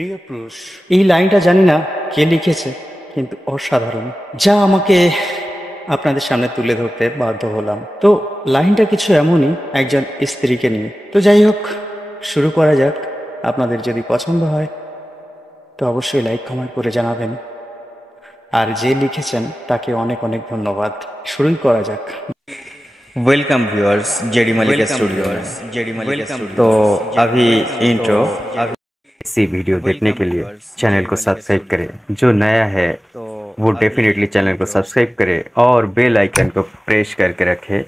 প্রিয় পুরুষ, এই লাইনটা জানি না কে লিখেছে, কিন্তু অসাধারণ, যা আমাকে আপনাদের সামনে তুলে ধরতে বাধ্য হলাম। তো লাইনটা কিছু এমনই একজন স্ত্রীকে নিয়ে। তো যাই হোক, শুরু করা যাক। আপনাদের যদি পছন্দ হয় তো অবশ্যই লাইক কমেন্ট করে জানাবেন, আর যে লিখেছেন তাকে অনেক অনেক ধন্যবাদ। শুরুই করা যাক। Welcome viewers JD Malik studio में। तो अभी इंट्रो इसी वीडियो देखने के लिए चैनल को सब्सक्राइब करें। जो नया है वो डेफिनेटली चैनल को सब्सक्राइब करे और बेल आइकन को प्रेस करके रखे।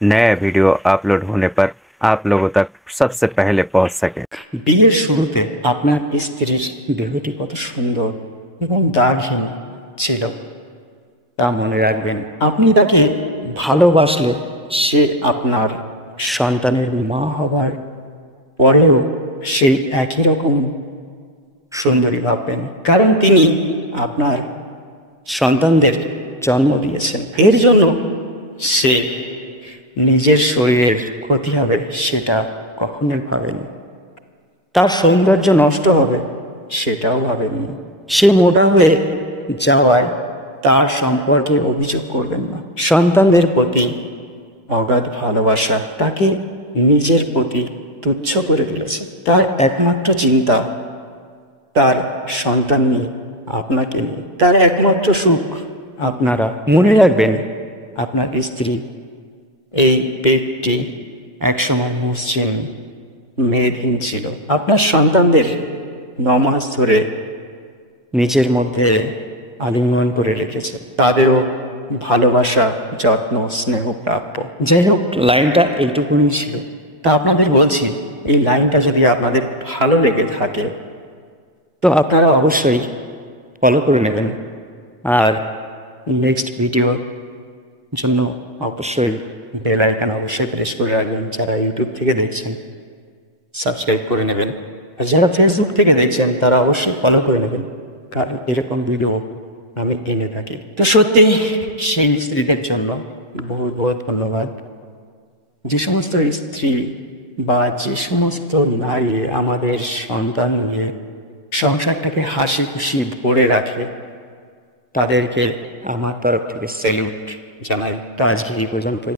नया वीडियो अपलोड होने पर आप लोगों तक सबसे पहले पहुंच सके। বিয়ের শুরুতে আপনার স্ত্রীর দেহটি কত সুন্দর এবং দাগহীন ছিল তা মনে রাখবেন। আপনি তাকে ভালোবাসলে সে আপনার সন্তানের মা হবার পরেও সেই একই রকম সুন্দরী ভাববেন, কারণ তিনি আপনার সন্তানদের জন্ম দিয়েছেন। এর জন্য সে নিজের শরীরের ক্ষতি হবে সেটা কখনোই ভাবেনি, তার সৌন্দর্য নষ্ট হবে সেটাও ভাবেনি। সে মোটা হয়ে যাওয়ায় তার সম্পর্কে অভিযোগ করবেন না। সন্তানদের প্রতি অগাধ ভালোবাসা তাকে নিজের প্রতি তুচ্ছ করে তুলেছে। তার একমাত্র চিন্তা তার সন্তান নিয়ে, আপনাকে নিয়ে। তার একমাত্র সুখ আপনারা। মনে রাখবেন, আপনার স্ত্রী এই পেটটি একসময় মসৃণ মেয়েহীন ছিল। আপনার সন্তানদের 9 মাস ধরে নিজের মধ্যে আলিঙ্গন করে রেখেছে, তাদেরও ভালোবাসা, যত্ন, স্নেহ প্রাপ্য। যাই হোক, লাইনটা এইটুকুনি ছিল। তা আপনাদের বলছি, এই লাইনটা যদি আপনাদের ভালো লেগে থাকে তো আপনারা অবশ্যই ফলো করে নেবেন, আর নেক্সট ভিডিওর জন্য অবশ্যই বেল আইকন অবশ্যই প্রেস করে রাখবেন। যারা ইউটিউব থেকে দেখছেন সাবস্ক্রাইব করে নেবেন, আর যারা ফেসবুক থেকে দেখছেন তারা অবশ্যই ফলো করে নেবেন, কারণ এরকম ভিডিও আমি এনে থাকি। তো সত্যি সেই স্ত্রীদের জন্য বহুত বহুত ধন্যবাদ। যে সমস্ত স্ত্রী বা যে সমস্ত নারী আমাদের সন্তান নিয়ে সংসারটাকে হাসি খুশি ভরে রাখে, তাদেরকে আমার তরফ থেকে স্যালুট জানাই। তো আজকে এই পর্যন্ত।